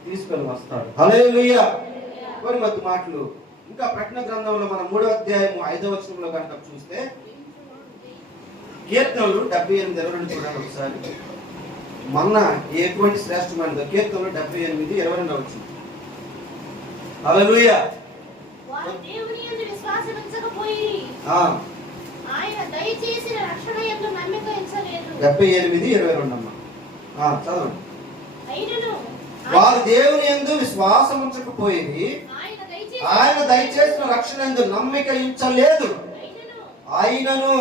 తీసుకొని వస్తాడు. హల్లెలూయా. కొన్ని మధ్య మాటలు ఇంకా ప్రకటన గ్రంథంలో మనం 3వ అధ్యాయము 5వ వచనంలో కనుక చూస్తే, కీర్తనలు 78:22 చూడండి ఒకసారి. మొన్న ఎటువంటి శ్రేష్టమైనదో. కీర్తనలు 78:22 వచ్చింది. హల్లెలూయా. దేవుని యందు విశ్వాసం ఉంచకపోయిరి, ఆయన దయచేసిన రక్షణ యందు నమ్మిక ఉంచలేదు. 78:22 అమ్మా. చదవండి. వారు దేవుని యందు విశ్వాసం ఉంచకపోయిరి, ఆయన దయచేసిన రక్షణ యందు నమ్మిక ఉంచలేదు. ఆయనను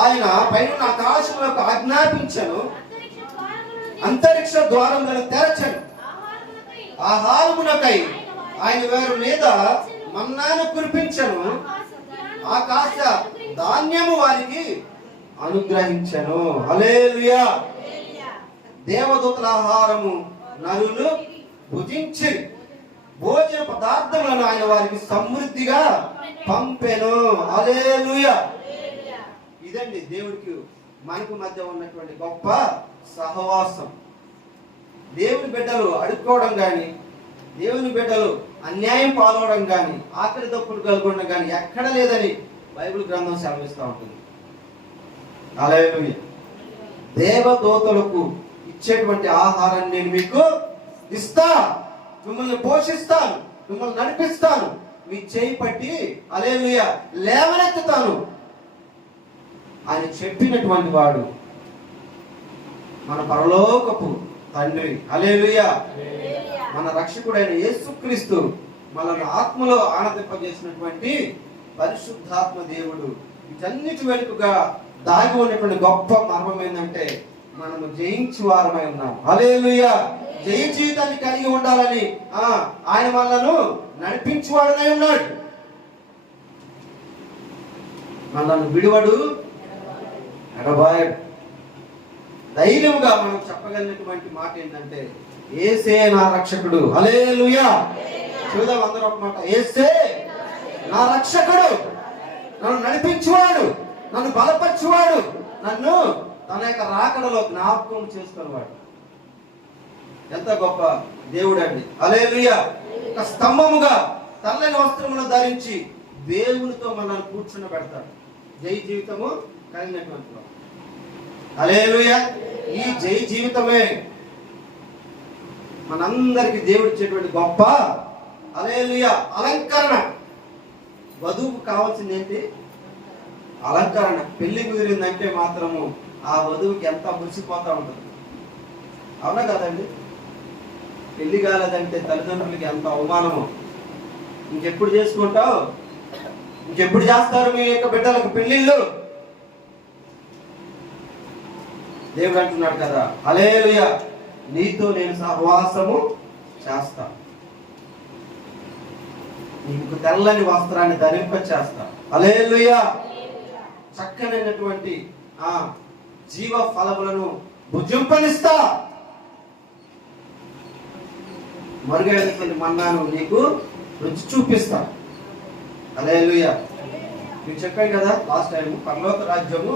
ఆయన పైన ఆకాశంలోకి ఆజ్ఞాపించను, అంతరిక్ష ద్వారములను తెరిచి అంతరిక్ష ద్వారములను తెరచను. ఆహారమునకై ఆయన వారి మీద మన్నాను కురిపించను, ఆకాశ ధాన్యము వారికి అనుగ్రహించను. హల్లెలూయా. దేవదూతల ఆహారము నరులు భుజించి భోజన పదార్థములను ఆయన వారికి సమృద్ధిగా పంపెను. హల్లెలూయా. ఇదండి దేవుడికి మనకు మధ్య ఉన్నటువంటి గొప్ప సహవాసం. దేవుని బిడ్డలు అడుక్కోవడం కానీ, దేవుని బిడ్డలు అన్యాయం పాల్గొనడం కానీ, ఆకలి తప్పులు కలుగొనడం కానీ ఎక్కడ లేదని బైబిల్ గ్రంథం సెలవిస్తూ ఉంటుంది. హల్లెలూయా. దేవదూతలకు ఇచ్చేటువంటి ఆహారాన్ని నేను మీకు ఇస్తా, మిమ్మల్ని పోషిస్తాను, మిమ్మల్ని నడిపిస్తాను, మీ చేయి పట్టి హల్లెలూయా లేవనెత్తుతాను ఆయన చెప్పినటువంటి వాడు మన పరలోకపు తండ్రి. హల్లెలూయా. మన రక్షకుడైన యేసుక్రీస్తు మనల్ని ఆత్మలో ఆనందింపజేసినటువంటి పరిశుద్ధాత్మ దేవుడు. వీటన్నిటి వెనుకగా దాగి ఉన్నటువంటి గొప్ప మర్మం ఏంటంటే మనము జయించి వారమై ఉన్నాం. హల్లెలూయా. జయ జీవితాన్ని కలిగి ఉండాలని ఆయన మనలను నడిపించువాడనై ఉన్నాడు. మనల్ని విడువడు, ఎడబాయడు. ధైర్యంగా మనం చెప్పగలిగినటువంటి మాట ఏంటంటే యేసే నా రక్షకుడు. హల్లెలూయా. చూద్దాం అందరూ ఒక మాట, యేసే నా రక్షకుడు, నన్ను నడిపించువాడు, నన్ను బలపరచువాడు, నన్ను తన యొక్క రాకడలో జ్ఞాపకం చేసుకునేవాడు. ఎంత గొప్ప దేవుడు అండి. హల్లెలూయా. ఒక స్తంభముగా తెల్లని వస్త్రమును ధరించి దేవునితో మనల్ని కూర్చుని పెడతాడు. జై జీవితము కలిగినటువంటి వాడు. హల్లెలూయా. ఈ జై జీవితమే మనందరికి దేవుడు ఇచ్చేటువంటి గొప్ప హల్లెలూయా అలంకరణ. వధువుకు కావాల్సింది ఏంటి? అలంకరణ. పెళ్లి కుదిరిందంటే మాత్రము ఆ వధువుకి ఎంత మురిసిపోతా ఉంటుంది. అవునా కదండి? పెళ్లి కాలేదంటే తల్లిదండ్రులకి ఎంత అవమానమో. ఇంకెప్పుడు చేసుకుంటావు, ఇంకెప్పుడు చేస్తారు మీ యొక్క బిడ్డలకు పెళ్లిళ్ళు? దేవుడు అంటున్నాడు కదా, హల్లెలూయా, నీతో నేను సహవాసము చేస్తా, నీకు తెల్లని వస్త్రాన్ని ధరింప చేస్తా. హల్లెలూయా. చక్కనైనటువంటి జీవ ఫలములను భుజింపనిస్తా, మరుగైనటువంటి మన్నాను నీకు రుచి చూపిస్తా. హల్లెలూయా. మీకు చెప్పాను కదా లాస్ట్ టైం, పరలోక రాజ్యము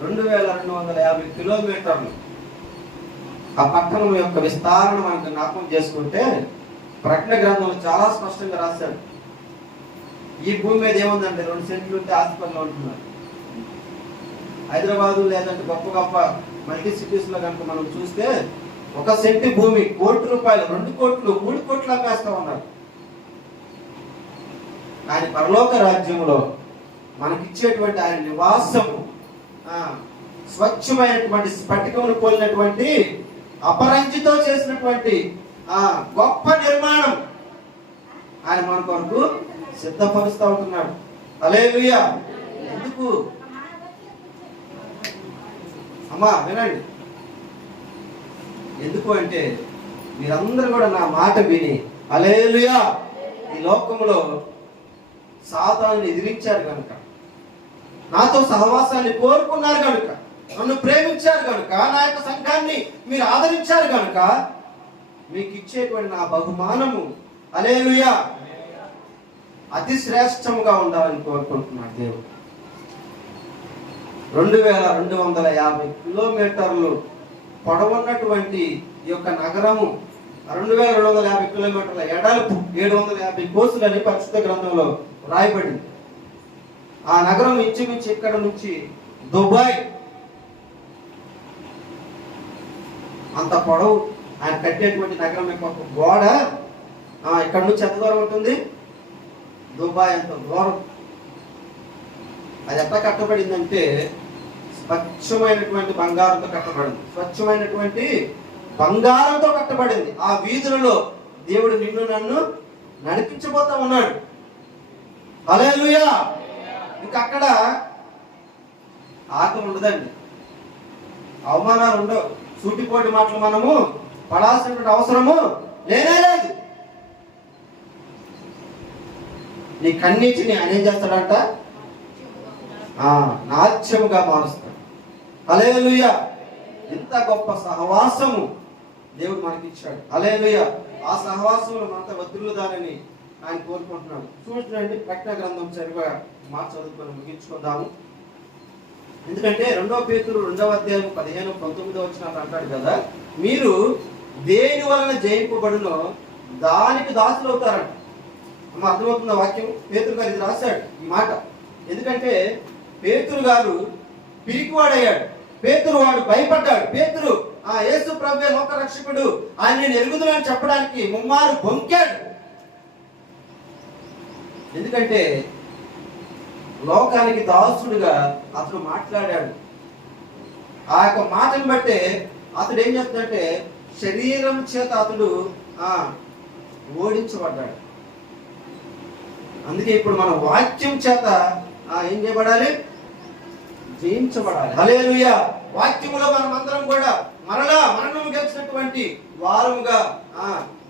2250 కిలోమీటర్లు. ఆ పట్టణం యొక్క విస్తారణ మనకు జ్ఞాపకం చేసుకుంటే ప్రకటన గ్రంథంలో చాలా స్పష్టంగా రాశాడు. ఈ భూమి మీద ఏముందంటే 2 సెంట్లు ఉంటే ఆస్తిపల్లిలో ఉంటున్నారు. హైదరాబాదు లేదంటే గొప్ప గొప్ప మల్టీ సిటీస్ లో కనుక మనం చూస్తే 1 సెంటు భూమి ₹1 కోటి, 2 కోట్లు, 3 కోట్లు అమ్మేస్తా ఉన్నారు. ఆయన పరలోక రాజ్యంలో మనకిచ్చేటువంటి ఆయన నివాసము స్వచ్ఛమైనటువంటి స్ఫటికమును పోలినటువంటి అపరంజితో చేసినటువంటి గొప్ప నిర్మాణం ఆయన మన కొరకు సిద్ధపరుస్తూ ఉంటున్నాడు. హల్లెలూయా. ఎందుకు అమ్మా వినండి, ఎందుకు అంటే మీరందరూ కూడా నా మాట విని హల్లెలూయా ఈ లోకంలో సాతానుని ఎదిరించారు కనుక, నాతో సహవాసాన్ని కోరుకున్నారు కనుక, నన్ను ప్రేమించారు కనుక, నా యొక్క సంఘాన్ని మీరు ఆదరించారు కనుక మీకు ఇచ్చేటువంటి నా బహుమానము హల్లెలూయా అతి శ్రేష్టముగా ఉండాలని కోరుకుంటున్నాడు దేవుడు. 2250 కిలోమీటర్లు పొడవున్నటువంటి ఈ యొక్క నగరము, 2250 కిలోమీటర్ల ఎడల్పు, 750 కోసులని పరిశుద్ధ గ్రంథంలో రాయబడింది. ఆ నగరం ఇంచుమించి ఇక్కడ నుంచి దుబాయ్ అంత పొడవు. ఆయన కట్టేటువంటి నగరం యొక్క గోడ ఇక్కడ నుంచి ఎంత దూరం ఉంటుంది? దుబాయ్ అంత దూరం. అది ఎట్లా కట్టబడిందంటే స్వచ్ఛమైనటువంటి బంగారంతో కట్టబడింది. స్వచ్ఛమైనటువంటి బంగారంతో కట్టబడింది. ఆ వీధులలో దేవుడు నిన్ను నన్ను నడిపించబోతా ఉన్నాడు. హల్లెలూయా. ఇంకా అక్కడ ఆకలి ఉండదండి, అవమానాలు ఉండవు, సూటిపోటి మాటలు మనము పడాల్సినటువంటి అవసరము లేనే లేదు. నీ కన్నీటిని ఆయన ఏం చేస్తాడంట? నాట్యముగా మారుస్తాడు. హల్లెలూయా! ఎంత గొప్ప సహవాసము దేవుడు మనకిచ్చాడు. హల్లెలూయా! ఆ సహవాసంలో మనతో వద్దులుదానని ఆయన కోరుకుంటున్నాడు. చూడండి, ప్రకటన గ్రంథం సరిగా మాట చదువుకొని ముగించుకుందాము. ఎందుకంటే 2 పేతురు 2వ అధ్యాయం 15-19 వచనాలు అంటాడు కదా, మీరు దేని వలన జయింపబడునో దానికి దాసులు అవుతారంట. అర్థమవుతున్న వాక్యం. పేతురు గారు ఇది రాశాడు ఈ మాట. ఎందుకంటే పేతురు గారు పిరికివాడయ్యాడు. పేతురు వాడు భయపడ్డాడు. పేతురు యేసు ప్రభువే లోక రక్షకుడు, ఆయన నేను ఎరుగుదునని చెప్పడానికి ముమ్మారు బొంకాడు. ఎందుకంటే లోకానికి దాసుడుగా అతడు మాట్లాడాడు. ఆ యొక్క మాటను బట్టే అతడు ఏం చేస్తాడంటే శరీరం చేత అతడు ఓడించబడ్డాడు. అందుకే ఇప్పుడు మన వాక్యం చేత ఏం చేయబడాలి? జయించబడాలి. హల్లెలూయా! వాక్యములో మనం అందరం కూడా మరలా మరణము గెలిచినటువంటి వారముగా,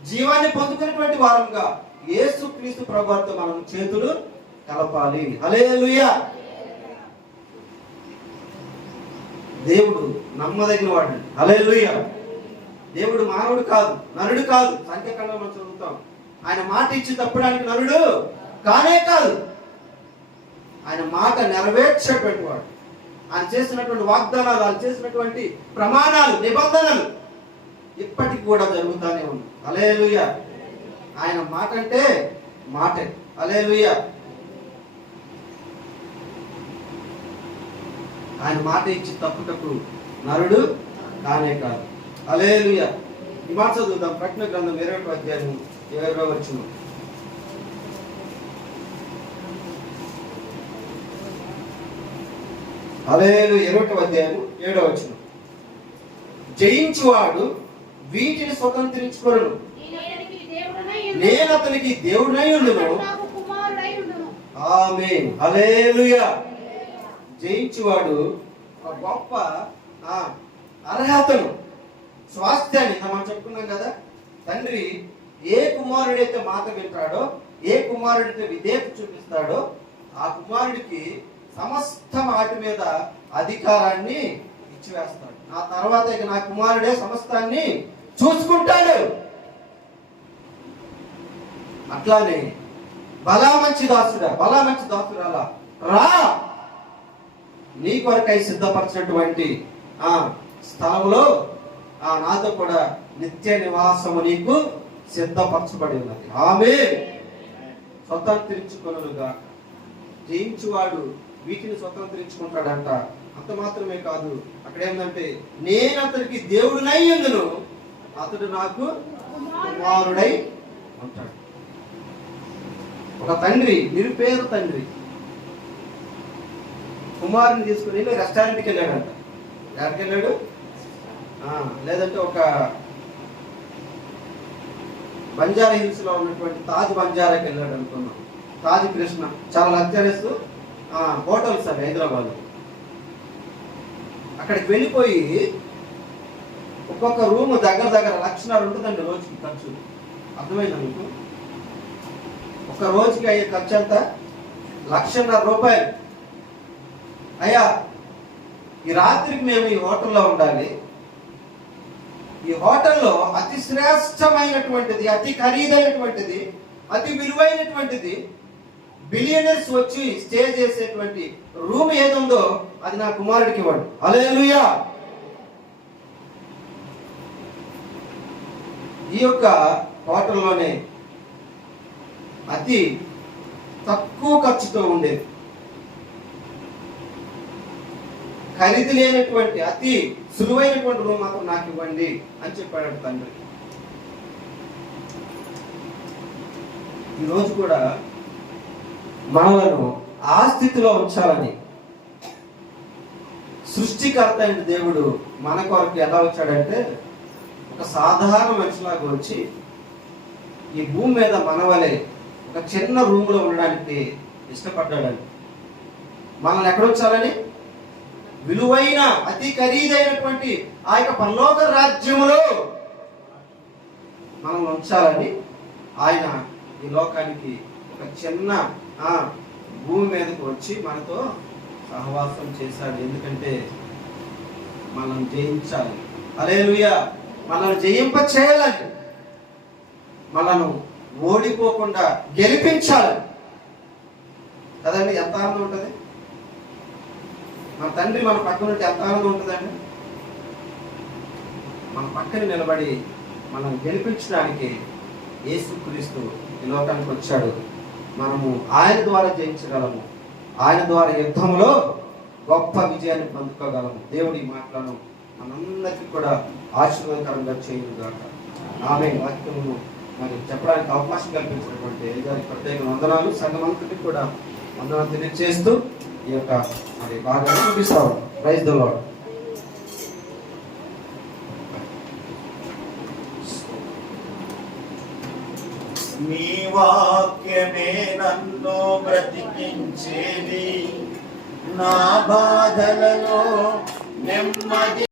జీవాన్ని పొందుకున్నటువంటి వారముగా యేసుక్రీస్తు ప్రభువుతో మనం చేతులు కలపాలి. హల్లెలూయా! దేవుడు నమ్మదగిన వాడు. హల్లెలూయా! దేవుడు మానవుడు కాదు, నరుడు కాదు. సంఖ్యాకాండంలో చదువుతాం, ఆయన మాట ఇచ్చి తప్పడానికి నరుడు కానే కాదు. ఆయన మాట నెరవేర్చేటువంటి వాడు. ఆయన చేసినటువంటి వాగ్దానాలు, ఆయన చేసినటువంటి ప్రమాణాలు, నిబంధనలు ఇప్పటికి కూడా జరుగుతూనే ఉంది. హల్లెలూయా! ఆయన మాట అంటే మాటే. హల్లెలూయా! ఆయన మాట ఇచ్చి తప్పుటకు నరుడు కానే కాదు. హల్లెలూయా! ఈ మాట చదువుదాం. ప్రకటన గ్రంథం 21వ అధ్యాయం 7వ వచనం. హల్లెలూయా! 21వ అధ్యాయం 7వ వచనం. జయించువాడు వీటిని స్వతంత్రించుకొనును, నేను అతనికి దేవుడై ఉండును. ఆమేన్. హల్లెలూయా! జయించువాడు ఒక గొప్ప అర్హతను, స్వాస్థ్యాన్ని మనం చెప్పుకున్నాం కదా. తండ్రి ఏ కుమారుడైతే మాట వింటాడో, ఏ కుమారుడైతే విధేయత చూపిస్తాడో ఆ కుమారుడికి సమస్త వాటి మీద అధికారాన్ని ఇచ్చివేస్తాడు. నా తర్వాత ఇక నా కుమారుడే సమస్తాన్ని చూసుకుంటాడు. అట్లానే బలా మంచి దాసుడా, బలా మంచి దాసురాలా, రా, నీ కొరకై సిద్ధపరిచినటువంటి స్థలంలో నాతో కూడా నిత్య నివాసము నీకు సిద్ధపరచబడి ఉన్నది. ఆమేన్. స్వతంత్రించుకొనుగా. జయించువాడు వీటిని స్వతంత్రించుకుంటాడంట. అంత మాత్రమే కాదు, అక్కడ ఏంటంటే నేను అతనికి దేవుడినై ఉండును, అతడు నాకు కుమారుడై ఉంటాడు. ఒక తండ్రి, నిరుపేద తండ్రి కుమారుని తీసుకుని రెస్టారెంట్కి వెళ్ళాడంట. ఎక్కడికి వెళ్ళాడు? లేదంటే ఒక బంజారా హిల్స్ లో ఉన్నటువంటి తాజ్ బంజారాకి వెళ్ళాడు అనుకున్నాం. తాజ్ కృష్ణ, చాలా లగ్జరీస్ హోటల్స్ అవి హైదరాబాద్. అక్కడికి వెళ్ళిపోయి ఒక్కొక్క రూమ్ దగ్గర 1,00,000 ఉంటుందండి రోజుకి ఖర్చు. అర్థమైందా మీకు? ఒక రోజుకి అయ్యే ఖర్చు ఎంత? 1,50,000 రూపాయలు. అయ్యా, ఈ రాత్రికి మేము ఈ హోటల్లో ఉండాలి. ఈ హోటల్లో అతి శ్రేష్టమైనటువంటిది, అతి ఖరీదైనటువంటిది, అతి విలువైనటువంటిది, బిలియనర్స్ వచ్చి స్టే చేసేటువంటి రూమ్ ఏదుందో అది నా కుమారుడికి ఇవ్వండి. హల్లెలూయా! ఈ యొక్క హోటల్లోనే అతి తక్కువ ఖర్చుతో ఉండేది, ఖరీదు లేనటువంటి అతి సులువైనటువంటి రూమ్ మాత్రం నాకు ఇవ్వండి అని చెప్పాడు తండ్రి. ఈరోజు కూడా మనలను ఆ స్థితిలో ఉంచాలని సృష్టికర్త అయిన దేవుడు మన కొరకు ఎలా వచ్చాడంటే ఒక సాధారణ మనిషిలాగా వచ్చి ఈ భూమి మీద మనవలే ఒక చిన్న రూమ్ లో ఉండడానికి ఇష్టపడ్డాడని. మనల్ని ఎక్కడ ఉంచాలని? విలువైన అతి ఖరీదైనటువంటి ఆ యొక్క పరలోక రాజ్యములో మనం ఉంచాలని ఆయన ఈ లోకానికి ఒక చిన్న భూమి మీదకు వచ్చి మనతో సహవాసం చేశాడు. ఎందుకంటే మనల్ని జయించాలి. హల్లెలూయా. మనల్ని జయింప చేయాలని, మనను ఓడిపోకుండా గెలిపించాలి కదండి. ఎంత ఆనందం ఉంటుంది. మన తండ్రి మన పక్కన ఉంటే ఎంత ఆనందం ఉంటుందండి. మన పక్కన నిలబడి మనం గెలిపించడానికి యేసుక్రీస్తు ఈ లోకానికి వచ్చాడు. మనము ఆయన ద్వారా జయించగలము. ఆయన ద్వారా యుద్ధంలో గొప్ప విజయాన్ని పొందుకోగలము. దేవుడి మాటలను మనందరికీ కూడా ఆశీర్వాదకరంగా చేయుగాక. ఆమె వాక్యమును మరి చెప్పడానికి అవకాశం కల్పించినటువంటి గారికి ప్రత్యేక వందనాలు. సంఘమంతటికి కూడా వందనాలు తెలియజేస్తూ ఈ యొక్క మరి బాగా చూపిస్తాం. Praise the lord. నీ వాక్యమే నన్ను బ్రతికించేది, నా బాధలలో నెమ్మది